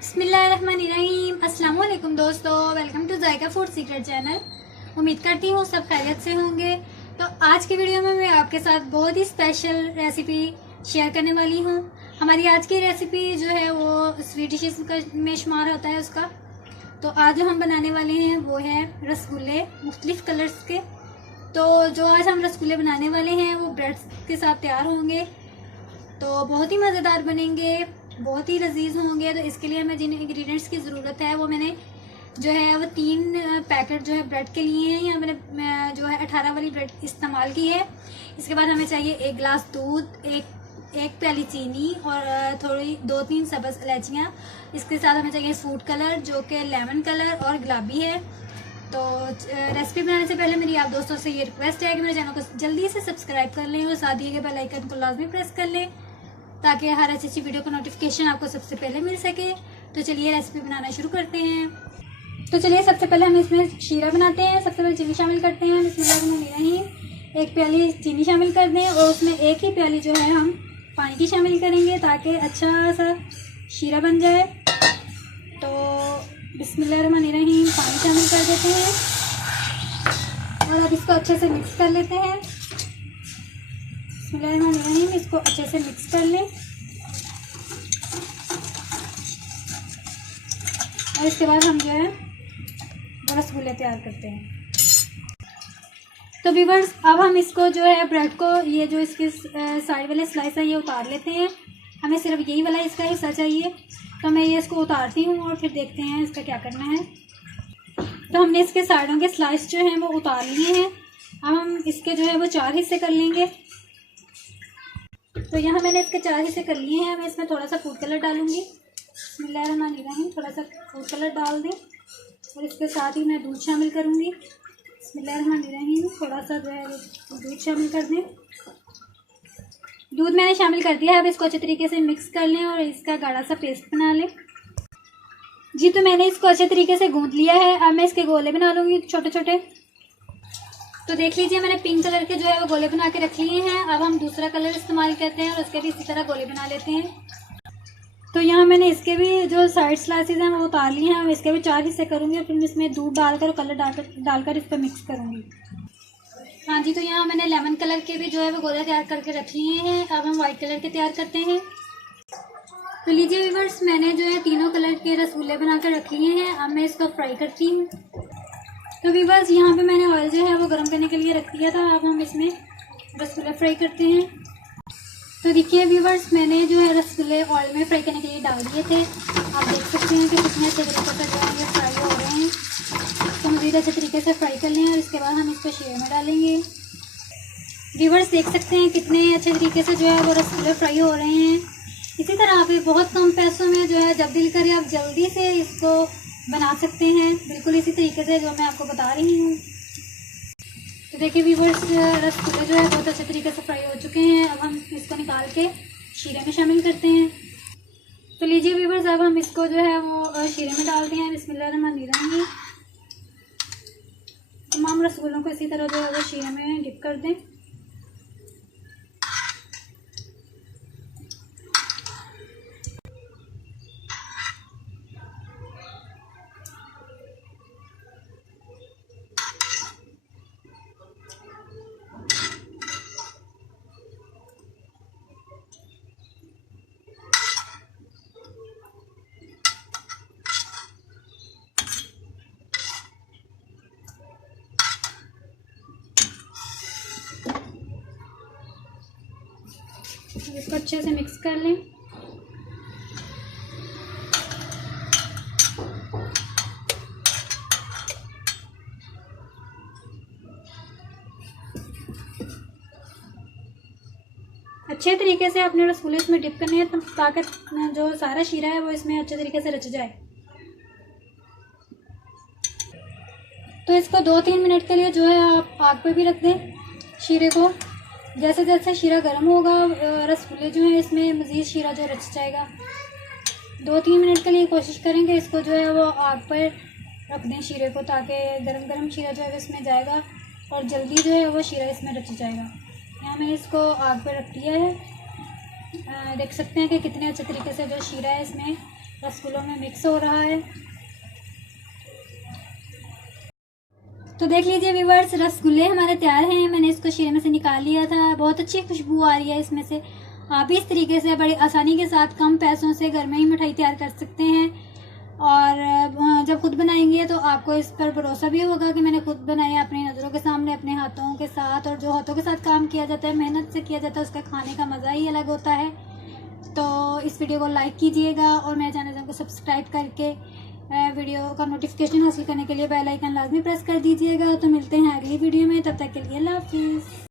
बिस्मिल्लाहिर्रहमानिर्रहीम। अस्सलाम वालेकुम दोस्तों, welcome to Zaika food secret channel. उम्मीद करती हूँ सब खैरियत से होंगे। तो आज की वीडियो में मैं आपके साथ बहुत ही स्पेशल रेसिपी शेयर करने वाली हूँ। हमारी आज की रेसिपी जो है वो स्वीट डिशेस में शुमार होता है उसका। तो आज जो हम बनाने वाले हैं वो है रसगुल्ले मुख्तलिफ कलर्स के। तो जो आज हम रसगुल्ले बनाने वाले हैं वो ब्रेड के साथ तैयार होंगे, तो बहुत ही मज़ेदार बनेंगे, बहुत ही लजीज होंगे। तो इसके लिए हमें जिन इंग्रेडिएंट्स की ज़रूरत है वो मैंने जो है वो 3 पैकेट जो है ब्रेड के लिए हैं, या मैंने जो है 18 वाली ब्रेड इस्तेमाल की है। इसके बाद हमें चाहिए 1 गिलास दूध, एक प्याली चीनी और थोड़ी 2-3 सब्ज़ इलायचियाँ। इसके साथ हमें चाहिए फूड कलर जो कि लेमन कलर और गुलाबी है। तो रेसिपी बनाने से पहले मेरी आप दोस्तों से ये रिक्वेस्ट है कि मेरे चैनल को जल्दी से सब्सक्राइब कर लें और साथ दिए गए बेल आइकन को लाजमी प्रेस कर लें ताकि हर अच्छी वीडियो का नोटिफिकेशन आपको सबसे पहले मिल सके। तो चलिए रेसिपी बनाना शुरू करते हैं। तो चलिए सबसे पहले हम इसमें शीरा बनाते हैं। सबसे पहले चीनी शामिल करते हैं। बिस्मिल्लाहिर्रहमानिर्रहीम। 1 प्याली चीनी शामिल कर दें और उसमें 1 ही प्याली जो है हम पानी की शामिल करेंगे ताकि अच्छा सा शीरा बन जाए। तो बिस्मिल्लाहिर्रहमानिर्रहीम पानी शामिल कर देते हैं और अब इसको अच्छे से मिक्स कर लेते हैं। बिस्मिल्लाहिर्रहमानिर्रहीम इसको अच्छे से मिक्स कर लें और इसके बाद हम जो है वो रसगुल्ले तैयार करते हैं। तो व्यूअर्स अब हम इसको जो है ब्रेड को ये जो इसके साइड वाले स्लाइस है ये उतार लेते हैं। हमें सिर्फ यही वाला इसका हिस्सा चाहिए, तो मैं ये इसको उतारती हूँ और फिर देखते हैं इसका क्या करना है। तो हमने इसके साइडों के स्लाइस जो हैं वो उतार लिए हैं। अब हम इसके जो है वो 4 हिस्से कर लेंगे। तो यहाँ मैंने इसके 4 हिस्से कर लिए हैं। मैं इसमें थोड़ा सा फूड कलर डालूंगी। बिस्मिल्लाहिर्रहमानिर्रहीम थोड़ा सा फूड कलर डाल दें और इसके साथ ही मैं दूध शामिल करूँगी। बिस्मिल्लाहिर्रहमानिर्रहीम थोड़ा सा जो है दूध शामिल कर दें। दूध मैंने शामिल कर दिया है। अब इसको अच्छे तरीके से मिक्स कर लें और इसका गाढ़ा सा पेस्ट बना लें। जी तो मैंने इसको अच्छे तरीके से गूंथ लिया है। अब मैं इसके गोले बना लूँगी छोटे छोटे। तो देख लीजिए मैंने पिंक कलर के जो है वो गोले बना के रख लिए हैं। अब हम दूसरा कलर इस्तेमाल करते हैं और उसके भी इसी तरह गोले बना लेते हैं। तो यहाँ मैंने इसके भी जो साइड स्लाइसेस हैं वो उतार लिए हैं। इसके भी 4 हिस्से करूँगी और फिर इसमें दूध डालकर और कलर डालकर इसको मिक्स करूँगी। हाँ जी, तो यहाँ मैंने लेमन कलर के भी जो है वो गोले तैयार करके रख लिए हैं। अब हम वाइट कलर के तैयार करते हैं। तो लीजिए व्यूअर्स मैंने जो है तीनों कलर के रसगुल्ले बना कर रख लिए हैं। अब मैं इसको फ्राई करती हूँ। तो व्यूअर्स यहाँ पे मैंने ऑयल जो है वो गर्म करने के लिए रख दिया था। अब हम इसमें रसगुल्ले फ्राई करते हैं। तो देखिए व्यूअर्स मैंने जो है रसगुल्ले ऑयल में फ्राई करने के लिए डाल दिए थे। आप देख सकते हैं कि कितने अच्छे तरीके से जो है ये फ्राई हो रहे हैं। इसको मज़ीद अच्छे तरीके से फ्राई कर लें और इसके बाद हम इसको शीरे में डालेंगे। व्यूअर्स देख सकते हैं कितने अच्छे तरीके से जो है वो रसगुल्ले फ्राई हो रहे हैं। इसी तरह आप बहुत कम पैसों में जो है जब दिल करे आप जल्दी से इसको बना सकते हैं, बिल्कुल इसी तरीके से जो मैं आपको बता रही हूँ। तो देखिए व्यूअर्स रसगुल्ले जो है बहुत अच्छे तरीके से फ्राई हो चुके हैं। अब हम इसको निकाल के शीरे में शामिल करते हैं। तो लीजिए व्यूअर्स अब हम इसको जो है वो शीरे में डालते हैं। बिस्मिल्लाहिर्रहमानिर्रहीम तमाम रसगुल्लों को इसी तरह जो है वो शीरे में डिप कर दें। इसको अच्छे से मिक्स कर लें। अच्छे तरीके से अपने रसगुल्ले इसमें डिप करने हैं ताकि जो सारा शीरा है वो इसमें अच्छे तरीके से रच जाए। तो इसको 2-3 मिनट के लिए जो है आप आग पे भी रख दें शीरे को। जैसे जैसे शीरा गर्म होगा रसगुल्ले जो है इसमें मज़ीद शीरा जो रच जाएगा। 2-3 मिनट के लिए कोशिश करें कि इसको जो है वो आग पर रख दें शीरे को, ताकि गरम गरम शीरा जो है इसमें जाएगा और जल्दी जो है वो शीरा इसमें रच जाएगा। यहाँ मैंने इसको आग पर रख दिया है। देख सकते हैं कि कितने अच्छे तरीके से जो शीरा है इसमें रसगुल्लों में मिक्स हो रहा है। तो देख लीजिए व्यूअर्स, रसगुल्ले हमारे तैयार हैं। मैंने इसको शीरे में से निकाल लिया था। बहुत अच्छी खुशबू आ रही है इसमें से। आप भी इस तरीके से बड़ी आसानी के साथ कम पैसों से घर में ही मिठाई तैयार कर सकते हैं। और जब खुद बनाएंगे तो आपको इस पर भरोसा भी होगा कि मैंने खुद बनाया अपनी नज़रों के सामने, अपने हाथों के साथ। और जो हाथों के साथ काम किया जाता है, मेहनत से किया जाता है, उसका खाने का मज़ा ही अलग होता है। तो इस वीडियो को लाइक कीजिएगा और मेरे चैनल को सब्सक्राइब करके वीडियो का नोटिफिकेशन हासिल करने के लिए बेल आइकन लाजमी प्रेस कर दीजिएगा। तो मिलते हैं अगली वीडियो में, तब तक के लिए अल्लाह हाफिज़।